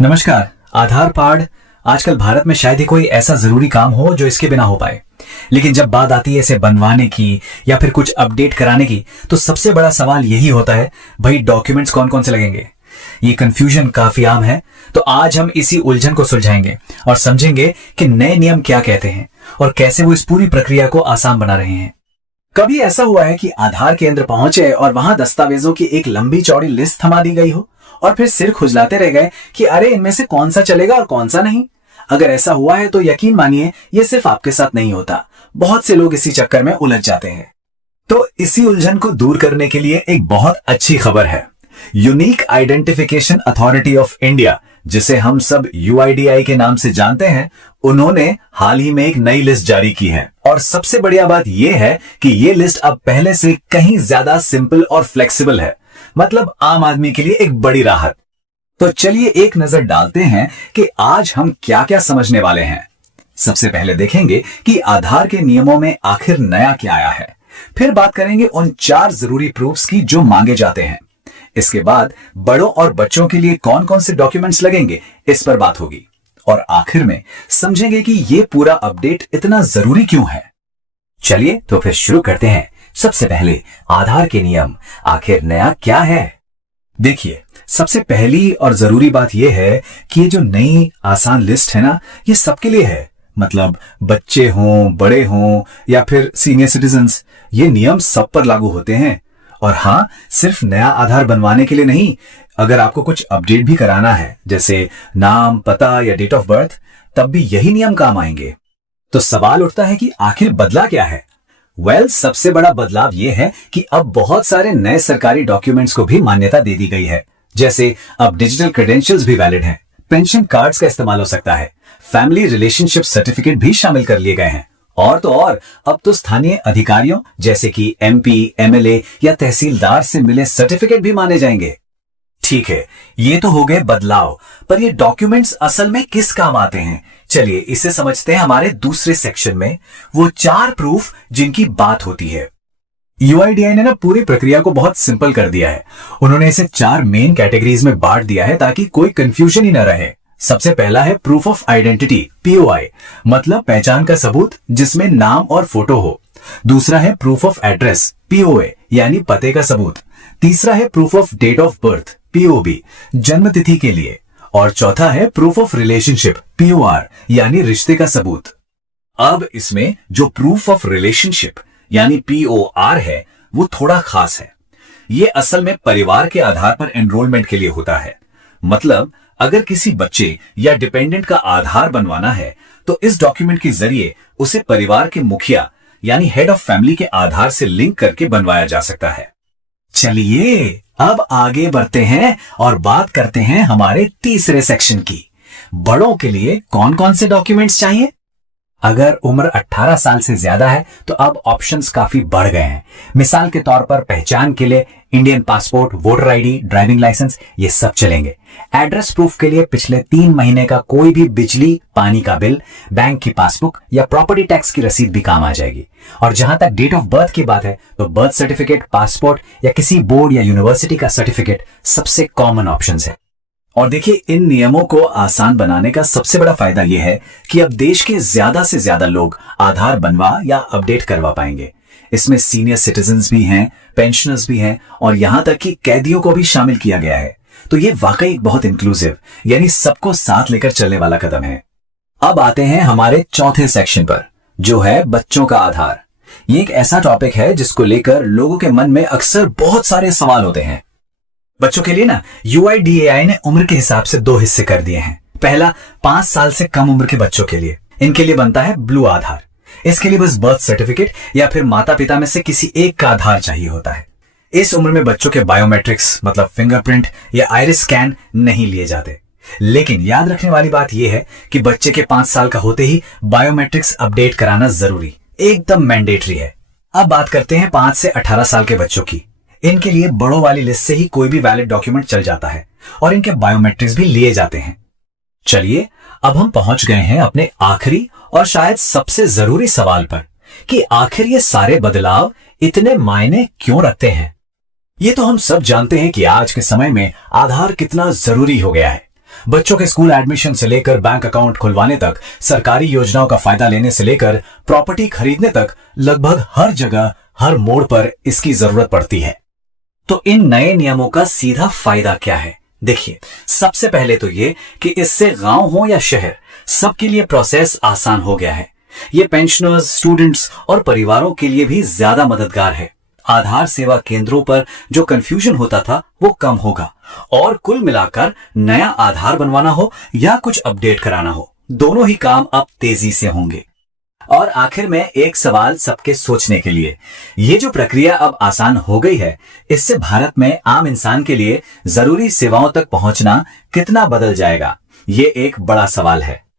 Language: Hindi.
नमस्कार। आधार कार्ड आजकल भारत में शायद ही कोई ऐसा जरूरी काम हो जो इसके बिना हो पाए। लेकिन जब बात आती है इसे बनवाने की या फिर कुछ अपडेट कराने की, तो सबसे बड़ा सवाल यही होता है, भाई डॉक्यूमेंट्स कौन कौन से लगेंगे। ये कंफ्यूजन काफी आम है, तो आज हम इसी उलझन को सुलझाएंगे और समझेंगे कि नए नियम क्या कहते हैं और कैसे वो इस पूरी प्रक्रिया को आसान बना रहे हैं। कभी ऐसा हुआ है कि आधार केंद्र पहुंचे और वहां दस्तावेजों की एक लंबी चौड़ी लिस्ट थमा दी गई हो और फिर सिर खुजलाते रह गए कि अरे इनमें से कौन सा चलेगा और कौन सा नहीं। अगर ऐसा हुआ है तो यकीन मानिए ये सिर्फ आपके साथ नहीं होता, बहुत से लोग इसी चक्कर में उलझ जाते हैं। तो इसी उलझन को दूर करने के लिए एक बहुत अच्छी खबर है। Unique identification authority of India, जिसे हम सब UIDAI के नाम से जानते हैं, उन्होंने हाल ही में एक नई लिस्ट जारी की है। और सबसे बढ़िया बात यह है कि ये लिस्ट अब पहले से कहीं ज्यादा सिंपल और फ्लेक्सिबल है, मतलब आम आदमी के लिए एक बड़ी राहत। तो चलिए एक नजर डालते हैं कि आज हम क्या क्या समझने वाले हैं। सबसे पहले देखेंगे कि आधार के नियमों में आखिर नया क्या आया है। फिर बात करेंगे उन 4 जरूरी प्रूफ्स की जो मांगे जाते हैं। इसके बाद बड़ों और बच्चों के लिए कौन कौन से डॉक्यूमेंट्स लगेंगे, इस पर बात होगी। और आखिर में समझेंगे कि ये पूरा अपडेट इतना जरूरी क्यों है। चलिए तो फिर शुरू करते हैं। सबसे पहले आधार के नियम, आखिर नया क्या है। देखिए, सबसे पहली और जरूरी बात यह है कि ये जो नई आसान लिस्ट है ना, ये सबके लिए है। मतलब बच्चे हों, बड़े हों या फिर सीनियर सिटीजन्स, ये नियम सब पर लागू होते हैं। और हाँ, सिर्फ नया आधार बनवाने के लिए नहीं, अगर आपको कुछ अपडेट भी कराना है, जैसे नाम, पता या डेट ऑफ बर्थ, तब भी यही नियम काम आएंगे। तो सवाल उठता है कि आखिर बदला क्या है। सबसे बड़ा बदलाव यह है कि अब बहुत सारे नए सरकारी डॉक्यूमेंट्स को भी मान्यता दे दी गई है। जैसे अब डिजिटल क्रेडेंशियल्स भी वैलिड हैं, पेंशन कार्ड्स का इस्तेमाल हो सकता है, फैमिली रिलेशनशिप सर्टिफिकेट भी शामिल कर लिए गए हैं। और तो और, अब तो स्थानीय अधिकारियों जैसे कि MP, MLA या तहसीलदार से मिले सर्टिफिकेट भी माने जाएंगे। ठीक है, ये तो हो गए बदलाव, पर ये डॉक्यूमेंट्स असल में किस काम आते हैं, चलिए इसे समझते हैं हमारे दूसरे सेक्शन में, वो 4 प्रूफ जिनकी बात होती है। UIDAI ने ना पूरी प्रक्रिया को बहुत सिंपल कर दिया है। उन्होंने इसे 4 मेन कैटेगरीज में बांट दिया है ताकि कोई कंफ्यूजन ही न रहे। सबसे पहला है प्रूफ ऑफ आइडेंटिटी, POI, मतलब पहचान का सबूत जिसमें नाम और फोटो हो। दूसरा है प्रूफ ऑफ एड्रेस, POA, यानी पते का सबूत। तीसरा है proof of date of birth, POB, जन्म तिथि के लिए। और चौथा है प्रूफ ऑफ रिलेशनशिप, POR, यानी रिश्ते का सबूत। अब इसमें जो प्रूफ ऑफ रिलेशनशिप यानी POR है, वो थोड़ा खास है। ये असल में परिवार के आधार पर एनरोलमेंट के लिए होता है। मतलब अगर किसी बच्चे या डिपेंडेंट का आधार बनवाना है, तो इस डॉक्यूमेंट के जरिए उसे परिवार के मुखिया यानी हेड ऑफ फैमिली के आधार से लिंक करके बनवाया जा सकता है। चलिए अब आगे बढ़ते हैं और बात करते हैं हमारे तीसरे सेक्शन की। बड़ों के लिए कौन कौन से डॉक्यूमेंट्स चाहिए। अगर उम्र 18 साल से ज्यादा है तो अब ऑप्शंस काफी बढ़ गए हैं। मिसाल के तौर पर पहचान के लिए Indian passport, voter ID, driving licence, ये सब चलेंगे। एड्रेस प्रूफ के लिए पिछले 3 महीने का कोई भी बिजली पानी का बिल, बैंक की पासबुक या प्रॉपर्टी टैक्स की रसीद भी काम आ जाएगी। और जहां तक डेट ऑफ बर्थ की बात है, तो बर्थ सर्टिफिकेट, पासपोर्ट या किसी बोर्ड या यूनिवर्सिटी का सर्टिफिकेट सबसे कॉमन ऑप्शंस है। और देखिए, इन नियमों को आसान बनाने का सबसे बड़ा फायदा यह है कि अब देश के ज्यादा से ज्यादा लोग आधार बनवा या अपडेट करवा पाएंगे। इसमें सीनियर सिटीजन्स भी हैं, पेंशनर्स भी हैं और यहां तक कि कैदियों को भी शामिल किया गया है। तो ये वाकई एक बहुत इंक्लूसिव, यानी सबको साथ लेकर चलने वाला कदम है। अब आते हैं हमारे चौथे सेक्शन पर, जो है बच्चों का आधार। ये एक ऐसा टॉपिक है जिसको लेकर लोगों के मन में अक्सर बहुत सारे सवाल होते हैं। बच्चों के लिए ना UIDAI ने उम्र के हिसाब से 2 हिस्से कर दिए हैं। पहला 5 साल से कम उम्र के बच्चों के लिए, इनके लिए बनता है ब्लू आधार। इसके लिए बस बर्थ सर्टिफिकेट या फिर माता पिता में से किसी एक का आधार चाहिए होता है। इस उम्र में बच्चों के बायोमेट्रिक्स मतलब फिंगरप्रिंट या आइरिस स्कैन नहीं लिए जाते। लेकिन याद रखने वाली बात यह है कि बच्चे के 5 साल का होते ही बायोमेट्रिक्स अपडेट कराना जरूरी, एकदम मैंडेटरी है। अब बात करते हैं 5 से 18 साल के बच्चों की। इनके लिए बड़ों वाली लिस्ट से ही कोई भी वैलिड डॉक्यूमेंट चल जाता है और इनके बायोमेट्रिक्स भी लिए जाते हैं। चलिए अब हम पहुंच गए हैं अपने आखिरी और शायद सबसे जरूरी सवाल पर कि आखिर ये सारे बदलाव इतने मायने क्यों रखते हैं। ये तो हम सब जानते हैं कि आज के समय में आधार कितना जरूरी हो गया है। बच्चों के स्कूल एडमिशन से लेकर बैंक अकाउंट खुलवाने तक, सरकारी योजनाओं का फायदा लेने से लेकर प्रॉपर्टी खरीदने तक, लगभग हर जगह हर मोड़ पर इसकी जरूरत पड़ती है। तो इन नए नियमों का सीधा फायदा क्या है? देखिए, सबसे पहले तो ये कि इससे गांव हो या शहर, सबके लिए प्रोसेस आसान हो गया है। ये पेंशनर्स, स्टूडेंट्स और परिवारों के लिए भी ज्यादा मददगार है। आधार सेवा केंद्रों पर जो कंफ्यूजन होता था वो कम होगा, और कुल मिलाकर नया आधार बनवाना हो या कुछ अपडेट कराना हो, दोनों ही काम अब तेजी से होंगे। और आखिर में एक सवाल सबके सोचने के लिए, ये जो प्रक्रिया अब आसान हो गई है, इससे भारत में आम इंसान के लिए जरूरी सेवाओं तक पहुंचना कितना बदल जाएगा? ये एक बड़ा सवाल है।